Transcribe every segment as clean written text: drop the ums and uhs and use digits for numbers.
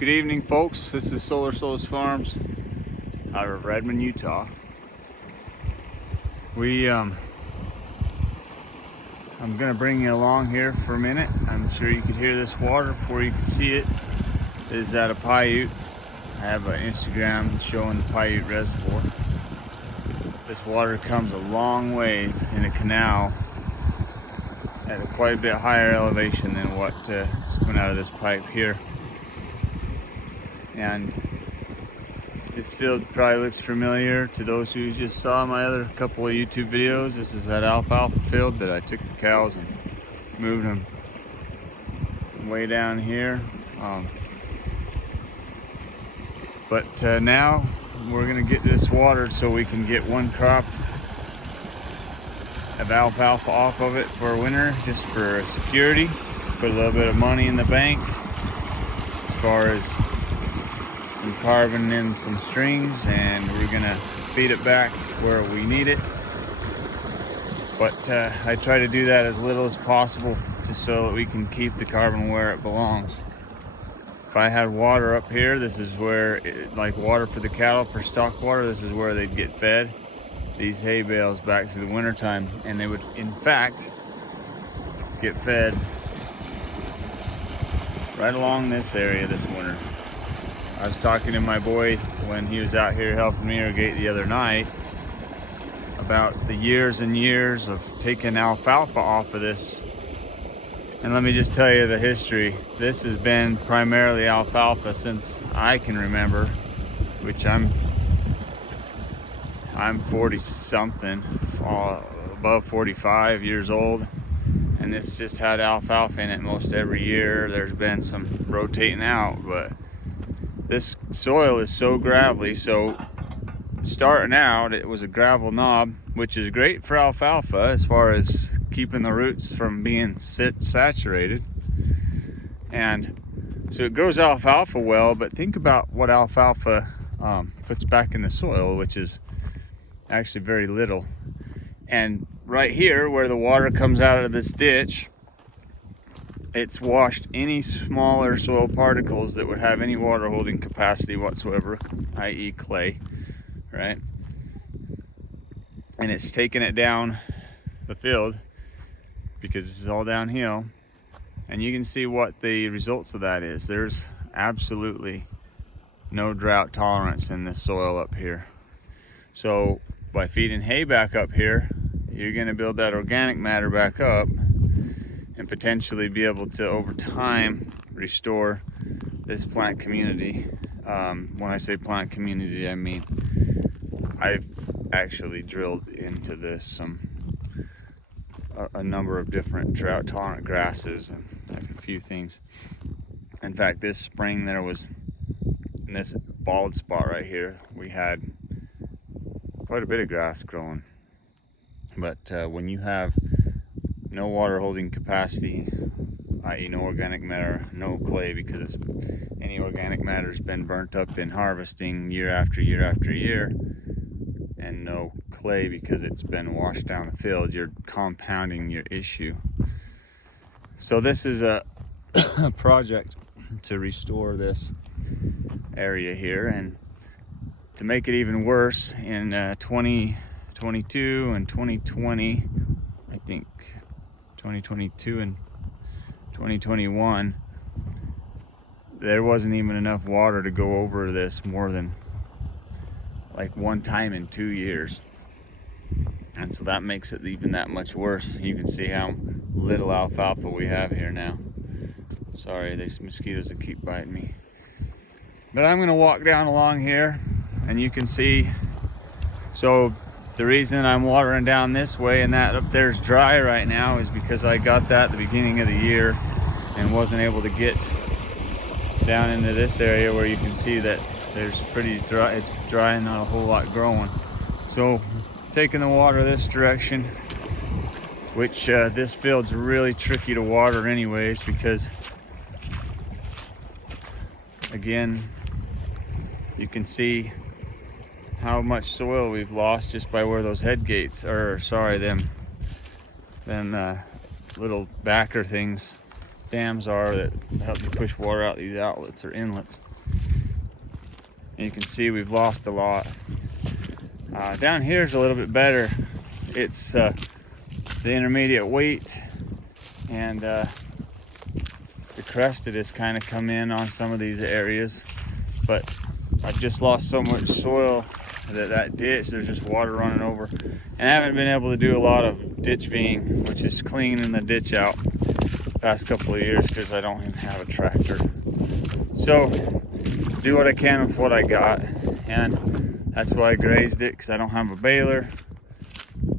Good evening, folks. This is Solar Souls Farms out of Redmond, Utah. I'm gonna bring you along here for a minute. I'm sure you could hear this water before you can see it. It is at a Paiute. I have an Instagram showing the Paiute Reservoir. This water comes a long ways in a canal at a quite a bit higher elevation than what is coming out of this pipe here. And this field probably looks familiar to those who just saw my other couple of YouTube videos. This is that alfalfa field that I took the cows and moved them way down here. Now we're gonna get this watered so we can get one crop of alfalfa off of it for winter, just for security. Put a little bit of money in the bank as far as I'm carving in some strings, and we're gonna feed it back where we need it. But I try to do that as little as possible, just so that we can keep the carbon where it belongs. If I had water up here, this is where, like water for the cattle, for stock water, this is where they'd get fed, these hay bales, back through the winter time. And they would, in fact, get fed right along this area this winter. I was talking to my boy when he was out here helping me irrigate the other night about the years and years of taking alfalfa off of this. And let me just tell you the history. This has been primarily alfalfa since I can remember, which I'm 40 something, above 45 years old. And this just had alfalfa in it most every year. There's been some rotating out, but this soil is so gravelly, so starting out it was a gravel knob, which is great for alfalfa as far as keeping the roots from being saturated. And so it grows alfalfa well, but think about what alfalfa puts back in the soil, which is actually very little. And right here where the water comes out of this ditch, it's washed any smaller soil particles that would have any water holding capacity whatsoever, i.e. clay, right? And it's taken it down the field because this is all downhill. And you can see what the results of that is. There's absolutely no drought tolerance in this soil up here. So by feeding hay back up here, you're gonna build that organic matter back up and potentially be able to, over time, restore this plant community. When I say plant community, I mean I've actually drilled into this a number of different drought tolerant grasses and a few things. In fact, this spring there was, in this bald spot right here, we had quite a bit of grass growing. But when you have no water holding capacity, i.e. no organic matter, no clay, because any organic matter has been burnt up in harvesting year after year after year, and no clay because it's been washed down the field, you're compounding your issue. So this is a project to restore this area here. And to make it even worse, in 2022 and 2020, I think 2022 and 2021, there wasn't even enough water to go over this more than like one time in 2 years. And so that makes it even that much worse. You can see how little alfalfa we have here now. Sorry, these mosquitoes that keep biting me. But I'm gonna walk down along here and you can see, so the reason I'm watering down this way and that up there's dry right now is because I got that at the beginning of the year and wasn't able to get down into this area where you can see that there's pretty dry, it's dry and not a whole lot growing. So taking the water this direction, which this field's really tricky to water anyways, because again, you can see how much soil we've lost just by where those head gates, or sorry, them little backer things, dams are that help you push water out these outlets or inlets. And you can see we've lost a lot. Down here is a little bit better. It's the intermediate weight, and the crested has kind of come in on some of these areas, but I've just lost so much soil that ditch, there's just water running over, and I haven't been able to do a lot of ditch V'ing, which is cleaning the ditch out the past couple of years because I don't even have a tractor. So do what I can with what I got, and that's why I grazed it, because I don't have a baler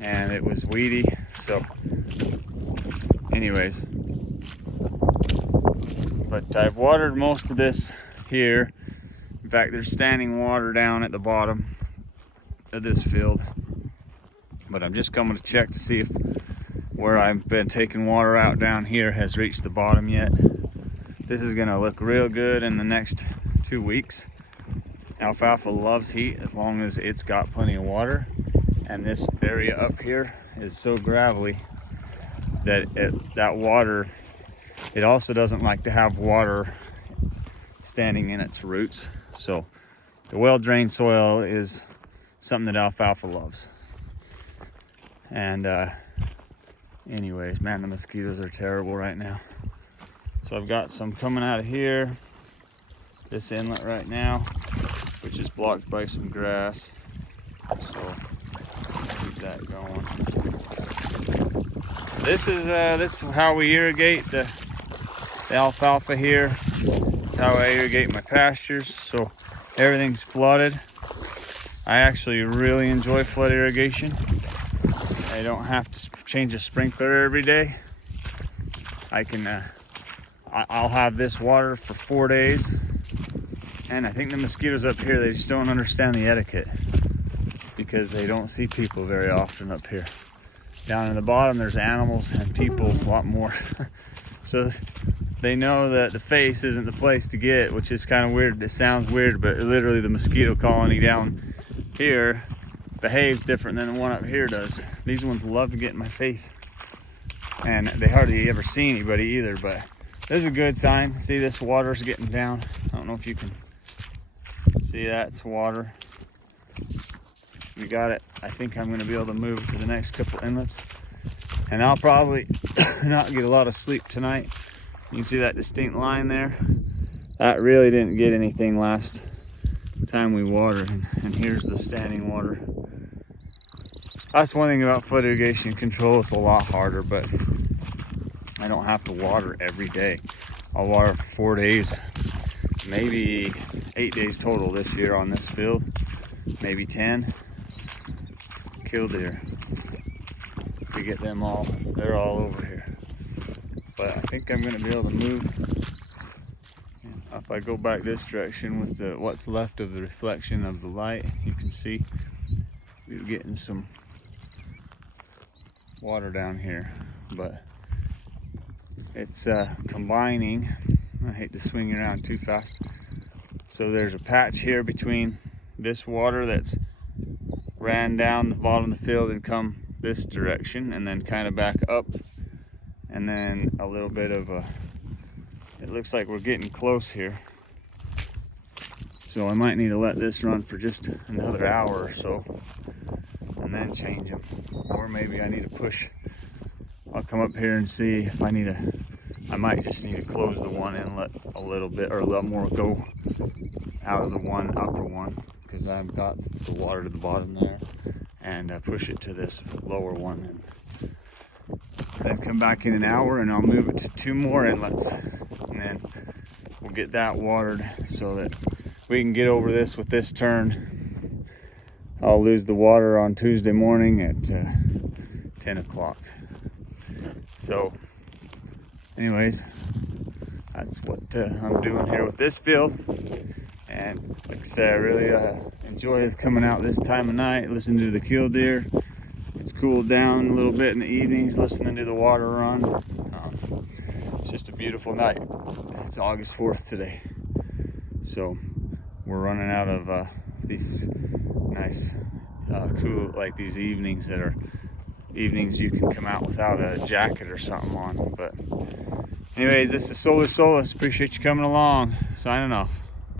and it was weedy. So anyways, but I've watered most of this here. In fact, there's standing water down at the bottom of this field, but I'm just coming to check to see if where I've been taking water out down here has reached the bottom yet. This is gonna look real good in the next 2 weeks. Alfalfa loves heat as long as it's got plenty of water, and this area up here is so gravelly that that water, it also doesn't like to have water standing in its roots. So the well-drained soil is something that alfalfa loves. And anyways, man, the mosquitoes are terrible right now. So I've got some coming out of here, this inlet right now, which is blocked by some grass. So keep that going. This is how we irrigate the alfalfa here. It's how I irrigate my pastures. So everything's flooded. I actually really enjoy flood irrigation. I don't have to change a sprinkler every day. I can, I'll have this water for 4 days. And I think the mosquitoes up here, they just don't understand the etiquette because they don't see people very often up here. Down in the bottom, there's animals and people a lot more. So they know that the face isn't the place to get, which is kind of weird. It sounds weird, but literally the mosquito colony down here behaves different than the one up here does. These ones love to get in my face, and they hardly ever see anybody either, but there's a good sign. See, this water's getting down. I don't know if you can see that. It's water. We got it. I think I'm going to be able to move to the next couple inlets, and I'll probably not get a lot of sleep tonight. You can see that distinct line there. That really didn't get anything last time we watered, and here's the standing water. That's one thing about flood irrigation control. It's a lot harder, but I don't have to water every day. I'll water for 4 days, maybe 8 days total this year on this field, maybe 10. Killdeer, to get them all, they're all over here. But I think I'm going to be able to move. If I go back this direction with what's left of the reflection of the light, you can see we're getting some water down here, but it's combining. I hate to swing around too fast. So there's a patch here between this water that's ran down the bottom of the field and come this direction, and then kind of back up, and then a little bit of a, it looks like we're getting close here. So I might need to let this run for just another hour or so and then change them. Or maybe I need to push. I'll come up here and see if I need to, I might just need to close the one inlet a little bit, or let more go out of the one upper one, because I've got the water to the bottom there, and push it to this lower one. Then come back in an hour and I'll move it to 2 more inlets, and then we'll get that watered so that we can get over this with this turn. I'll lose the water on Tuesday morning at 10 o'clock. So anyways, that's what I'm doing here with this field. And like I said, I really enjoy coming out this time of night, listening to the killdeer. It's cooled down a little bit in the evenings, listening to the water run. It's just a beautiful night. It's August 4th today. So we're running out of these nice, cool, like these evenings that are evenings you can come out without a jacket or something on. But anyways, this is Solar Solus. Appreciate you coming along. Signing off.